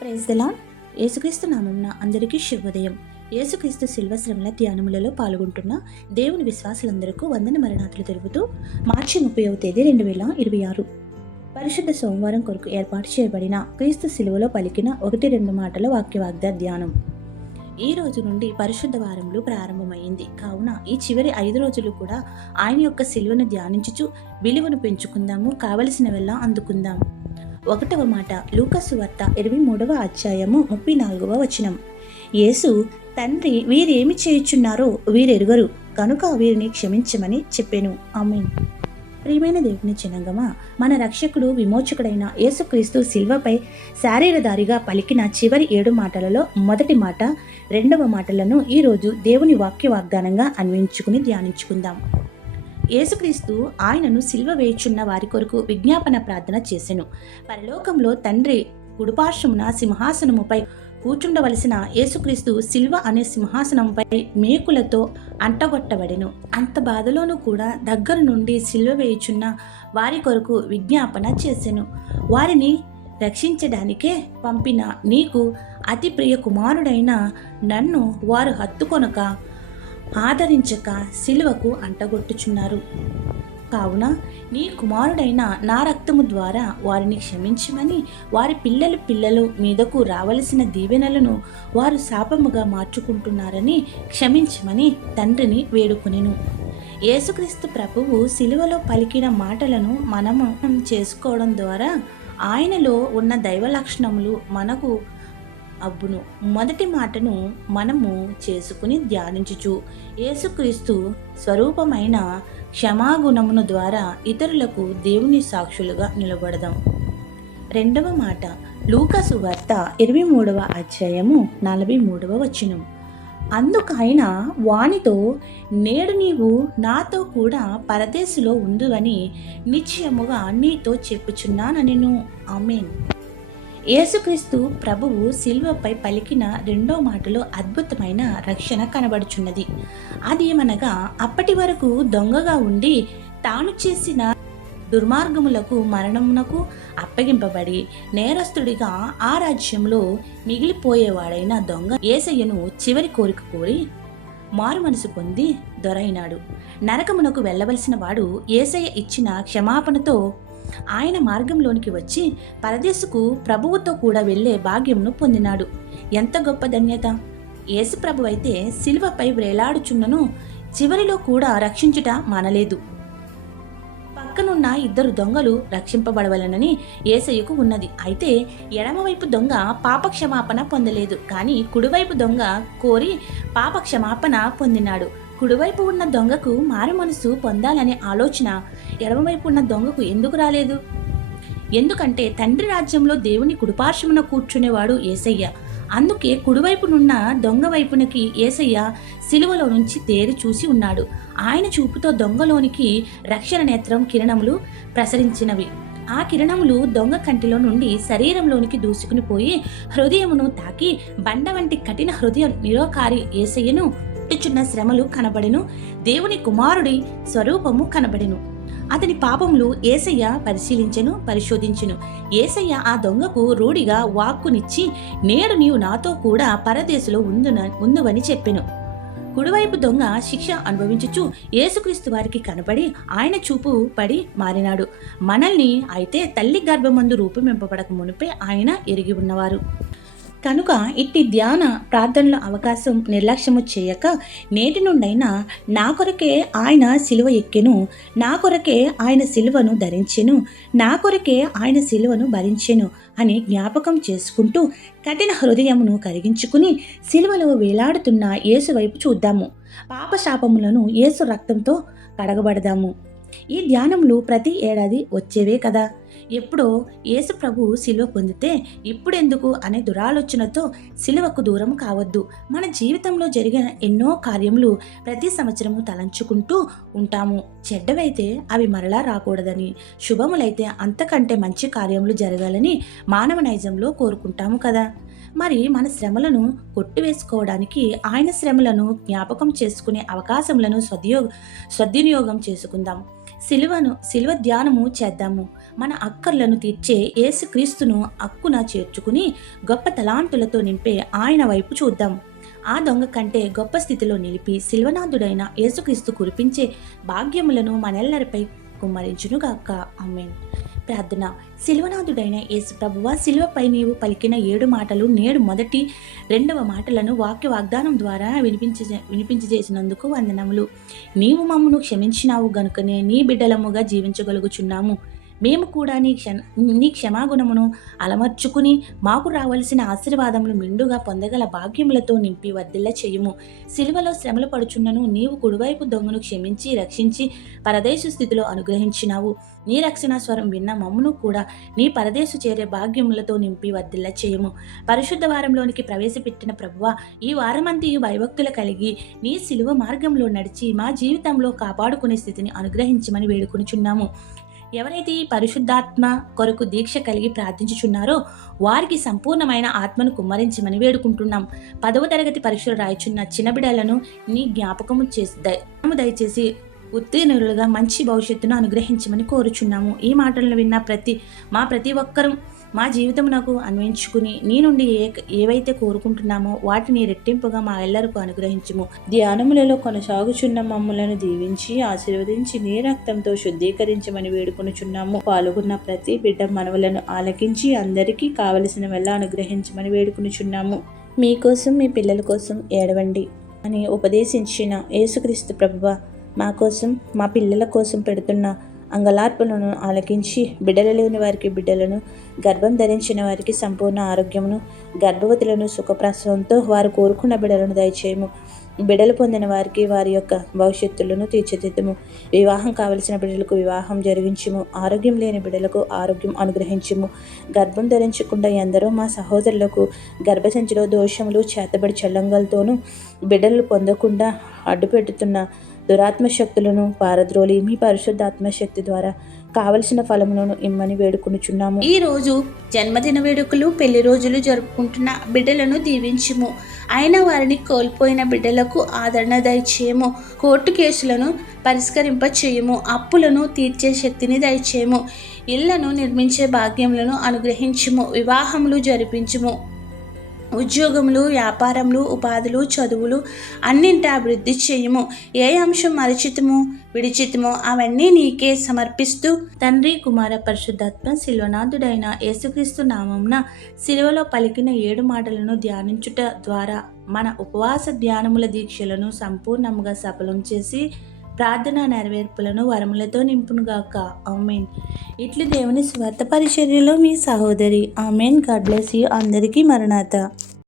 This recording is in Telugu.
Praise the lord. యేసుక్రీస్తు నామమున అందరికీ శుభోదయం. యేసుక్రీస్తు శిల్వ శ్రమల ధ్యానములలో పాల్గొంటున్న దేవుని విశ్వాసులందరికీ వందన మరణాతులు తెలుపుతూ మార్చి 30వ తేదీ 2026 పరిశుద్ధ సోమవారం కొరకు ఏర్పాటు చేయబడిన క్రీస్తు శిలువలో పలికిన 1-2 మాటల వాక్య ధ్యానం. ఈ రోజు నుండి పరిశుద్ధ వారములు ప్రారంభమైంది కావున ఈ చివరి 5 రోజులు కూడా ఆయన యొక్క శిలువను ధ్యానించుచు విలువను పెంచుకుందాము, కావలసినవెల్లా అందుకుందాం. 1వ మాట లూకా సువార్త 23వ అధ్యాయము 34వ వచనం. యేసు, తండ్రి, వీరేమి చేయుచున్నారో వీరెరుగరు కనుక వీరిని క్షమించమని చెప్పెను. ఆమేన్. ప్రియమైన దేవుని జనాంగమా, మన రక్షకుడు విమోచకుడైన యేసుక్రీస్తు శిల్వపై శారీరధారిగా పలికిన చివరి 7 మాటలలో మొదటి మాట, 2వ మాటలను ఈరోజు దేవుని వాక్య వాగ్దానంగా అన్వయించుకుని ధ్యానించుకుందాం. యేసుక్రీస్తు ఆయనను సిల్వ వేయుచున్న వారి కొరకు విజ్ఞాపన ప్రార్థన చేసెను. పరలోకంలో తండ్రి కుడిపార్శ్వమున సింహాసనముపై కూర్చుండవలసిన యేసుక్రీస్తు సిల్వ అనే సింహాసనంపై మేకులతో అంటగొట్టబడెను. అంత బాధలోనూ కూడా దగ్గర నుండి సిల్వ వేయుచున్న వారి కొరకు విజ్ఞాపన చేసెను. వారిని రక్షించడానికే పంపిన నీకు అతి ప్రియ కుమారుడైన నన్ను వారు హత్తుకొనక ఆదరించక సిలువకు అంటగొట్టుచున్నారు. కావున నీ కుమారుడైన నా రక్తము ద్వారా వారిని క్షమించమని, వారి పిల్లలు మీదకు రావలసిన దీవెనలను వారు శాపముగా మార్చుకుంటున్నారని క్షమించమని తండ్రిని వేడుకొనెను. యేసుక్రీస్తు ప్రభువు సిలువలో పలికిన మాటలను మనము చేసుకోవడం ద్వారా ఆయనలో ఉన్న దైవ లక్షణములు మనకు అబ్బును. మొదటి మాటను మనము చేసుకుని ధ్యానించుచు యేసుక్రీస్తు స్వరూపమైన క్షమాగుణమును ద్వారా ఇతరులకు దేవుని సాక్షులుగా నిలబడదాం. 2వ మాట లూకా సువార్త 23వ అధ్యాయము 43వ వచనం. అందుకైన వానితో, నేడు నీవు నాతో కూడా పరదేశులో ఉందువని నిశ్చయముగా నీతో చెప్పుచున్నానెను. ఆమేన్. యేసుక్రీస్తు ప్రభువు సిల్వపై పలికిన 2వ మాటలో అద్భుతమైన రక్షణ కనబడుచున్నది. అదేమనగా, అప్పటి వరకు దొంగగా ఉండి తాను చేసిన దుర్మార్గములకు మరణమునకు అప్పగింపబడి నేరస్తుడిగా ఆ రాజ్యంలో మిగిలిపోయేవాడైన దొంగ యేసయ్యను చివరి కోరిక కోరి మారు మనసు పొంది దొరైనాడు. నరకమునకు వెళ్ళవలసిన వాడు యేసయ్య ఇచ్చిన క్షమాపణతో ఆయన మార్గంలోనికి వచ్చి పరదేశుకు ప్రభువుతో కూడా వెళ్ళే భాగ్యంను పొందినాడు. ఎంత గొప్ప ధన్యత! యేసు ప్రభు అయితే సిలువపై వ్రేలాడుచున్నను చివరిలో కూడా రక్షించుట మానలేదు. పక్కనున్న 2 దొంగలు రక్షింపబడవలనని యేసయ్యకు ఉన్నది. అయితే ఎడమవైపు దొంగ పాప క్షమాపణ పొందలేదు, కానీ కుడివైపు దొంగ కోరి పాప క్షమాపణ పొందినాడు. కుడివైపు ఉన్న దొంగకు మారు మనసు పొందాలనే ఆలోచన ఎడమవైపు ఉన్న దొంగకు ఎందుకు రాలేదు? ఎందుకంటే తండ్రి రాజ్యంలో దేవుని కుడిపార్శ్వమున కూర్చునేవాడు యేసయ్య. అందుకే కుడివైపునున్న దొంగ వైపునకి యేసయ్య సిలువలో నుంచి తేరి చూసి ఉన్నాడు. ఆయన చూపుతో దొంగలోనికి రక్షణ నేత్రం కిరణములు ప్రసరించినవి. ఆ కిరణములు దొంగ కంటిలో నుండి శరీరంలోనికి దూసుకుని పోయి హృదయమును తాకి బండ వంటి కఠిన హృదయ నిరోకారి యేసయ్యను చున్న శ్రమలు కనబడెను. దేవుని కుమారుడి స్వరూపము కనబడెను. అతని పాపములు యేసయ్య పరిశోధించెను. యేసయ్య ఆ దొంగకు రూఢిగా వాక్కునిచ్చి, నేడు నీవు నాతో కూడా పరదేశులో ఉందువని చెప్పెను. కుడివైపు దొంగ శిక్ష అనుభవించుచు యేసుక్రీస్తు వారికి కనబడి ఆయన చూపు పడి మారినాడు. మనల్ని అయితే తల్లి గర్భమందు రూపొందింపబడక మునిపే ఆయన ఎరిగి ఉన్నవారు. కనుక ఇట్టి ధ్యాన ప్రార్థనల అవకాశం నిర్లక్ష్యము చేయక నేటి నుండైనా నా కొరకే ఆయన సిలువ ఎక్కెను, నా కొరకే ఆయన సిలువను ధరించెను, నా కొరకే ఆయన సిలువను భరించెను అని జ్ఞాపకం చేసుకుంటూ కఠిన హృదయమును కరిగించుకుని సిలువలో వేలాడుతున్న యేసు వైపు చూద్దాము. పాపశాపములను యేసు రక్తంతో కడగబడదాము. ఈ ధ్యానములు ప్రతి ఏడాది వచ్చేవే కదా. ఎప్పుడో యేసు ప్రభు సిలువ పొందితే ఇప్పుడెందుకు అనే దురాలోచనతో సిలువకు దూరం కావద్దు. మన జీవితంలో జరిగిన ఎన్నో కార్యములు ప్రతి సంవత్సరము తలంచుకుంటూ ఉంటాము. చెడ్డవైతే అవి మరలా రాకూడదని, శుభములైతే అంతకంటే మంచి కార్యములు జరగాలని మానవ నైజంలో కోరుకుంటాము కదా. మరి మన శ్రమలను కొట్టివేసుకోవడానికి ఆయన శ్రమలను జ్ఞాపకం చేసుకునే అవకాశములను సద్వినియోగం చేసుకుందాం. సిలువ ధ్యానము చేద్దాము. మన అక్కర్లను తీర్చే యేసుక్రీస్తును అక్కున చేర్చుకుని గొప్ప తలాంతులతో నింపే ఆయన వైపు చూద్దాం. ఆ దొంగ కంటే గొప్ప స్థితిలో నిలిపి శిల్వనాథుడైన యేసుక్రీస్తు కురిపించే భాగ్యములను మనెల్లరిపై కుమ్మరించునుగాక. ఆమేన్. ప్రార్థన. శిల్వనాథుడైన యేసు ప్రభువా, శిలువపై నీవు పలికిన 7 మాటలు నేడు మొదటి 2వ మాటలను వాక్య వాగ్దానం ద్వారా వినిపించజేసినందుకు వందనములు. నీవు మమ్మను క్షమించినావు గనుకనే నీ బిడ్డలముగా జీవించగలుగుచున్నాము. మేము కూడా నీ క్షమాగుణమును అలమర్చుకుని మాకు రావలసిన ఆశీర్వాదములు మెండుగా పొందగల భాగ్యములతో నింపి వర్ధిల్ల చేయుము. సిలువలో శ్రమలు పడుచున్నను నీవు కుడివైపు దొంగను క్షమించి రక్షించి పరదేశు స్థితిలో అనుగ్రహించినావు. నీ రక్షణ స్వరం విన్న మమ్మును కూడా నీ పరదేశు చేరే భాగ్యములతో నింపి వర్ధిల్ల చేయుము. పరిశుద్ధ వారంలోనికి ప్రవేశపెట్టిన ప్రభువా, ఈ వారమంతయు భయభక్తులు కలిగి నీ సిలువ మార్గంలో నడిచి మా జీవితంలో కాపాడుకునే స్థితిని అనుగ్రహించమని వేడుకొనుచున్నాము. ఎవరైతే ఈ పరిశుద్ధాత్మ కొరకు దీక్ష కలిగి ప్రార్థించుచున్నారో వారికి సంపూర్ణమైన ఆత్మను కుమ్మరించమని వేడుకుంటున్నాం. 10వ తరగతి పరీక్షలు రాయిచున్న చిన్న బిడ్డలను నీ జ్ఞాపకము దయచేసి ఉత్తీర్ణులుగా మంచి భవిష్యత్తును అనుగ్రహించమని కోరుచున్నాము. ఈ మాటలను విన్న ప్రతి ఒక్కరూ మా జీవితమునకు అన్వయించుకుని నీ నుండి ఏవైతే కోరుకుంటున్నామో వాటిని రెట్టింపుగా మా ఎల్లరకు అనుగ్రహించుము. ధ్యానములలో కొనసాగుచున్న మమ్ములను దీవించి ఆశీర్వదించి నీ రక్తంతో శుద్ధీకరించమని వేడుకొనుచున్నాము. పాల్గొన్న ప్రతి బిడ్డ మనవులను ఆలకించి అందరికీ కావలసినవెల్లా అనుగ్రహించమని వేడుకొనుచున్నాము. మీకోసం మీ పిల్లల కోసం ఏడవండి అని ఉపదేశించిన యేసుక్రీస్తు ప్రభువా, మా కోసం మా పిల్లల కోసం పెడుతున్న అంగలార్పులను ఆలకించి బిడ్డలు లేని వారికి బిడ్డలను, గర్భం ధరించిన వారికి సంపూర్ణ ఆరోగ్యమును, గర్భవతులను సుఖప్రసవంతో వారు కోరుకున్న బిడ్డలను దయచేయము. బిడ్డలు పొందిన వారికి వారి యొక్క భవిష్యత్తులను తీర్చిదిద్దుము. వివాహం కావలసిన బిడ్డలకు వివాహం జరిగించుము. ఆరోగ్యం లేని బిడ్డలకు ఆరోగ్యం అనుగ్రహించుము. గర్భం ధరించకుండా ఎందరో మా సహోదరులకు గర్భసంచిలో దోషములు చేతబడి చల్లంగలతోనూ బిడ్డలు పొందకుండా అడ్డుపెట్టుతున్న దురాత్మశక్తులను పారద్రోలి మీ పరిశుద్ధాత్మశక్తి ద్వారా కావలసిన ఫలములను ఇమ్మని వేడుకొనుచున్నాము. ఈ రోజు జన్మదిన వేడుకలు, పెళ్లి రోజులు జరుపుకుంటున్న బిడ్డలను దీవించుము. అయిన వారిని కోల్పోయిన బిడ్డలకు ఆదరణ దయచేయము. కోర్టు కేసులను పరిష్కరింప చేయుము. అప్పులను తీర్చే శక్తిని దయచేయము. ఇళ్లను నిర్మించే భాగ్యములను అనుగ్రహించుము. వివాహములు జరిపించుము. ఉద్యోగములు, వ్యాపారములు, ఉపాధులు, చదువులు అన్నింటి అభివృద్ధి చేయము. ఏ అంశం విడిచితమో అవన్నీ నీకే సమర్పిస్తూ తండ్రి, కుమార, పరిశుద్ధాత్మ శిల్వనాథుడైన యేసుక్రీస్తు నామమున శిలువలో పలికిన 7 మాటలను ధ్యానించుట ద్వారా మన ఉపవాస ధ్యానముల దీక్షలను సంపూర్ణముగా సఫలం చేసి ప్రార్థన నెరవేర్పులను వరములతో నింపునుగాక. ఆమేన్. ఇట్లు దేవుని స్వార్థ పరిచర్యలో మీ సహోదరి. ఆమేన్. God bless you. అందరికీ మరణాత.